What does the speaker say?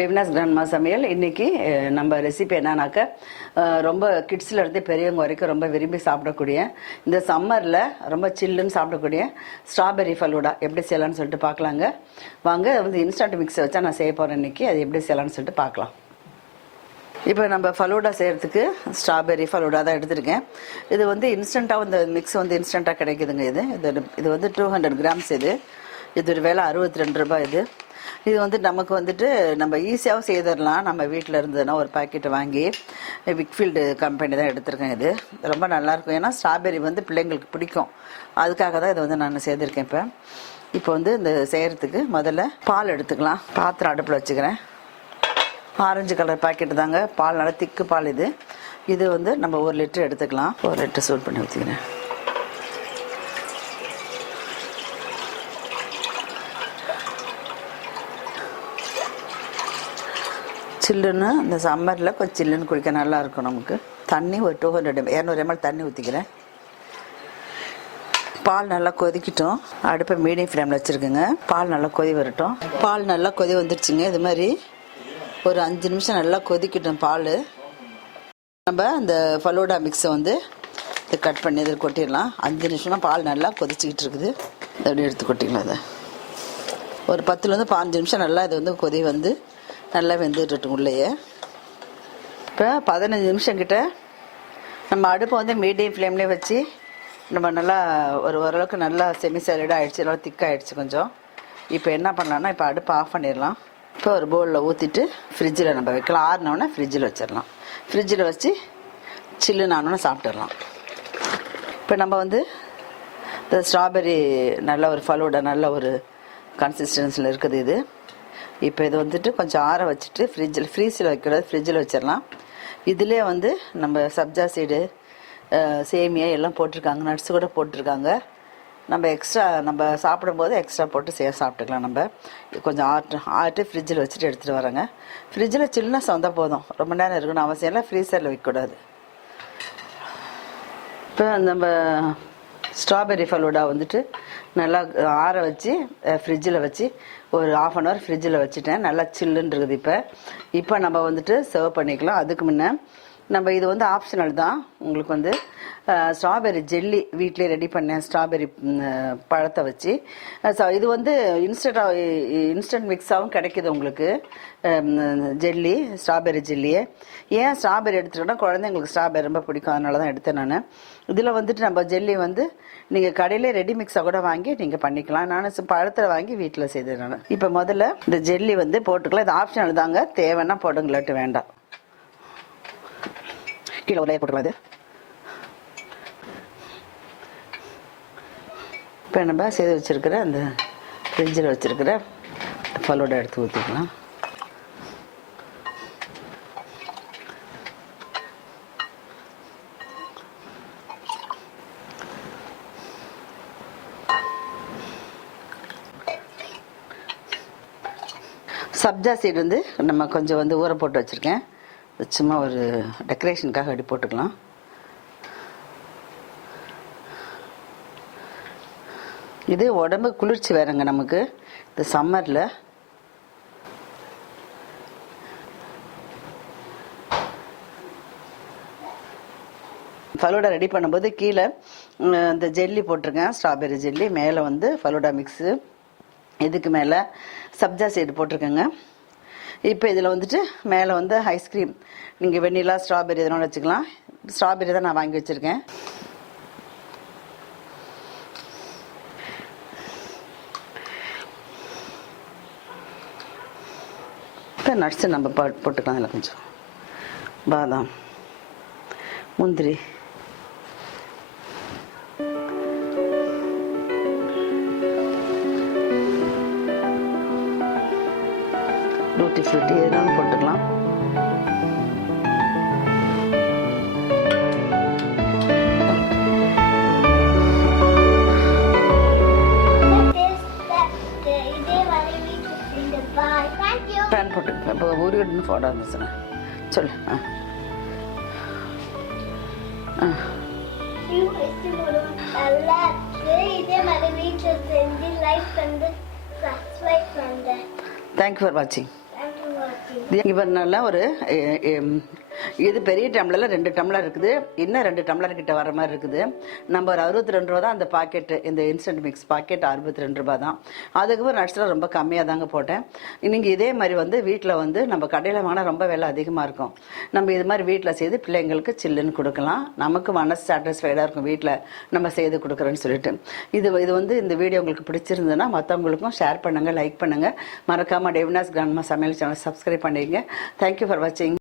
டிவினாஸ் grandma சமையல். இன்னைக்கு நம்ம ரெசிபி என்னன்னாக்க ரொம்ப கிட்ஸில் இருந்து பெரியவங்க வரைக்கும் ரொம்ப விரும்பி சாப்பிடக்கூடிய இந்த சம்மரில் ரொம்ப சில்லுன்னு சாப்பிடக்கூடிய ஸ்ட்ராபெரி ஃபலூடா எப்படி செய்யலாம்னு சொல்லிட்டு பார்க்கலாங்க. வாங்க அது வந்து இன்ஸ்டன்ட் மிக்ஸை வச்சா நான் செய்ய போகிறேன் இன்றைக்கி அது எப்படி செய்யலாம்னு சொல்லிட்டு பார்க்கலாம். இப்போ நம்ம ஃபலூடா செய்கிறதுக்கு ஸ்ட்ராபெரி ஃபலூடா தான் எடுத்திருக்கேன். இது வந்து இன்ஸ்டண்ட்டாக இந்த மிக்ஸ் வந்து இன்ஸ்டண்ட்டாக கிடைக்குதுங்க இது. இது இது வந்து டூ ஹண்ட்ரட் கிராம்ஸ் இது. இது ஒரு வேலை அறுபத்தி ரெண்டு ரூபாய் இது. இது வந்து நமக்கு வந்துட்டு நம்ம ஈஸியாகவும் செய்திடலாம். நம்ம வீட்டில் இருந்ததுன்னா ஒரு பாக்கெட் வாங்கி விக்ஃபீல்டு கம்பெனி தான் எடுத்திருக்கேன் இது. ரொம்ப நல்லாயிருக்கும் ஏன்னா ஸ்ட்ராபெரி வந்து பிள்ளைங்களுக்கு பிடிக்கும். அதுக்காக தான் இதை வந்து நான் செய்திருக்கேன் இப்போ. இப்போ வந்து இந்த செய்கிறதுக்கு முதல்ல பால் எடுத்துக்கலாம். பாத்திரம் அடுப்பில் வச்சுக்கிறேன். ஆரஞ்சு கலர் பாக்கெட்டு தாங்க. பால் நல்லா திக்கு பால் இது. இது வந்து நம்ம ஒரு லிட்டர் எடுத்துக்கலாம். ஒரு லிட்டர் சூட் பண்ணி ஊற்றிக்கிறேன் சில்லுன்னு இந்த சம்மரில் கொஞ்சம் சில்லுன்னு குடிக்க நல்லா இருக்கும் நமக்கு. தண்ணி ஒரு டூ ஹண்ட்ரட் இரநூறு எம்எல் தண்ணி ஊற்றிக்கிறேன் பால் நல்லா கொதிக்கட்டும். அடுப்பை மீடியம் ஃப்ளேமில் வச்சுருக்குங்க. பால் நல்லா கொதி வரட்டும். பால் நல்லா கொதி வந்துருச்சுங்க. இது மாதிரி ஒரு அஞ்சு நிமிஷம் நல்லா கொதிக்கட்டும் பால். நம்ம அந்த ஃபலூடா மிக்ஸை வந்து இது கட் பண்ணி இதில் கொட்டிடலாம். அஞ்சு நிமிஷம்னா பால் நல்லா கொதிச்சிக்கிட்டு இருக்குது. அப்படியே எடுத்து கொட்டிக்கலாம் அதை ஒரு பத்துலேருந்து பாஞ்சு நிமிஷம் நல்லா இது வந்து கொதி வந்து நல்லா வெந்துட்டுட்டும் உள்ளேயே. இப்போ பதினஞ்சு நிமிஷம் கிட்ட நம்ம அடுப்பை வந்து மீடியம் ஃப்ளேம்லேயே வச்சு நம்ம நல்லா ஒரு ஓரளவுக்கு நல்லா செமி சாலிடாக ஆகிடுச்சு நல்லா திக்காகிடுச்சு கொஞ்சம். இப்போ என்ன பண்ணலான்னா இப்போ அடுப்பு ஆஃப் பண்ணிடலாம். இப்போ ஒரு பவுலில் ஊற்றிட்டு ஃப்ரிட்ஜில் நம்ம வைக்கலாம். ஆறினோடனே ஃப்ரிட்ஜில் வச்சிடலாம். ஃப்ரிட்ஜில் வச்சு சில்லுன்னு ஆனோடனே சாப்பிட்டுடலாம். இப்போ நம்ம வந்து இந்த ஸ்ட்ராபெரி நல்ல ஒரு ஃபலோட நல்ல ஒரு கன்சிஸ்டன்சியில் இருக்குது இது. இப்போ இது வந்துட்டு கொஞ்சம் ஆற வச்சுட்டு ஃப்ரிட்ஜில் ஃப்ரீஸில் வைக்கிறது ஃப்ரிட்ஜில் வச்சிடலாம். இதிலே வந்து நம்ம சப்ஜா சீடு சேமியா எல்லாம் போட்டிருக்காங்க. நட்ஸ் கூட போட்டிருக்காங்க. நம்ம எக்ஸ்ட்ரா நம்ம சாப்பிடும்போது எக்ஸ்ட்ரா போட்டு சே சாப்பிட்டுக்கலாம் நம்ம. கொஞ்சம் ஆட்டு ஆட்டு ஃப்ரிட்ஜில் வச்சுட்டு எடுத்துகிட்டு வரேங்க ஃப்ரிட்ஜில் சில்லுனா வந்தால் போதும். ரொம்ப நேரம் இருக்கணும் அவசியம் இல்லை ஃப்ரீசரில் வைக்கக்கூடாது. இப்போ நம்ம ஸ்ட்ராபெரி ஃபலூடா வந்துட்டு நல்லா ஆற வச்சு ஃப்ரிட்ஜில் வச்சு ஒரு ஆஃப் அன் ஹவர் ஃப்ரிட்ஜில் வச்சுட்டேன். நல்லா சில்லுன்னு இருக்குது இப்போ. இப்போ நம்ம வந்துட்டு சர்வ் பண்ணிக்கலாம். அதுக்கு முன்னே நம்ம இது வந்து ஆப்ஷனல் தான். உங்களுக்கு வந்து ஸ்ட்ராபெரி ஜெல்லி வீட்டிலே ரெடி பண்ணேன் ஸ்ட்ராபெரி பழத்தை வச்சு. ஸோ இது வந்து இன்ஸ்டண்ட்டாக இன்ஸ்டன்ட் மிக்ஸாகவும் கிடைக்கிது உங்களுக்கு. ஜெல்லி ஸ்ட்ராபெரி ஜெல்லியே ஏன் ஸ்ட்ராபெரி எடுத்துக்கிட்டோம்னா குழந்தைங்களுக்கு ஸ்ட்ராபெரி ரொம்ப பிடிக்கும். அதனால தான் எடுத்தேன் நான். இதில் வந்துட்டு நம்ம ஜெல்லி வந்து நீங்கள் கடையில் ரெடி மிக்ஸாக கூட வாங்கி நீங்கள் பண்ணிக்கலாம். நான் பழத்தில் வாங்கி வீட்டில் செய்தேன் நான். இப்போ முதல்ல இந்த ஜெல்லி வந்து போட்டுக்கலாம். இது ஆப்ஷனல் தாங்க. தேவைன்னா போடுங்களாட்டு வேண்டாம். கீழே ஒரு லேயர் போட்டுக்கலாம் இது இப்போ நம்ம செய்து வச்சுருக்கிற அந்த ஃப்ரிட்ஜில் வச்சுருக்கிற ஃபலோடா எடுத்து ஊற்றிக்கலாம் சப்ஜா சீடு வந்து நம்ம கொஞ்சம் வந்து ஊற போட்டு வச்சுருக்கேன். சும்மா ஒரு டெக்கரேஷனுக்காக அடி போட்டுக்கலாம். இது உடம்பு குளிர்ச்சி வேறங்க நமக்கு. இந்த சம்மரில் ஃபலூடா ரெடி பண்ணும்போது கீழே இந்த ஜெல்லி போட்டிருக்கேன். Strawberry jelly. மேலே வந்து ஃபலூடா மிக்ஸு இதுக்கு மேலே சப்ஜா சீடு போட்டிருக்கேங்க. இப்போ இதில் வந்துட்டு மேலே வந்து ஐஸ்கிரீம் நீங்கள் வெண்ணிலா ஸ்ட்ராபெரி எதனால வச்சுக்கலாம். ஸ்ட்ராபெரி தான் நான் வாங்கி வச்சுருக்கேன். இப்போ நட்ஸு நம்ம போட்டுக்கலாம் அதில் கொஞ்சம். பாதாம். முந்திரி. டூட்டி ஃப்ரூட்டி எதுனாலும் போட்டுக்கலாம். பேன் போட்டு இப்போ உருகட்டுன்னு போட இருந்துச்சுண்ணா சொல்லு ஆ. ஆ. நல்லா இருக்கு தேங்க்யூ ஃபார் வாட்சிங் இவர் நல்லா ஒரு இது பெரிய டம்ளரில் ரெண்டு டம்ளர் இருக்குது. இன்னும் ரெண்டு டம்ளர் கிட்ட வர மாதிரி இருக்குது? நம்ம ஒரு அறுபத்தி ரெண்டு ரூபா தான் அந்த பாக்கெட்டு இந்த இன்ஸ்டன்ட் மிக்ஸ் பாக்கெட் அறுபத்தி ரெண்டு ரூபா தான். அதுக்கப்புறம் நட்ஸில் ரொம்ப கம்மியாக தாங்க போட்டேன். நீங்கள் இதே மாதிரி வந்து வீட்டில் வந்து நம்ம கடையில் வாங்கினா ரொம்ப விலை அதிகமாக இருக்கும். நம்ம இது மாதிரி வீட்டில் செய்து பிள்ளைங்களுக்கு சில்லுன்னு கொடுக்கலாம். நமக்கு மனசு சாட்டிஸ்ஃபைடாக இருக்கும் வீட்டில் நம்ம செய்து கொடுக்குறோன்னு சொல்லிட்டு. இது இது வந்து இந்த வீடியோ உங்களுக்கு பிடிச்சிருந்ததுன்னா மற்றவங்களுக்கும் ஷேர் பண்ணுங்கள் லைக் பண்ணுங்கள் மறக்காமல் டெவினாஸ் கிராண்ட்மா சமையல் சேனல் சப்ஸ்கிரைப் பண்ணிடுங்க. தேங்க்யூ ஃபார் வாட்சிங்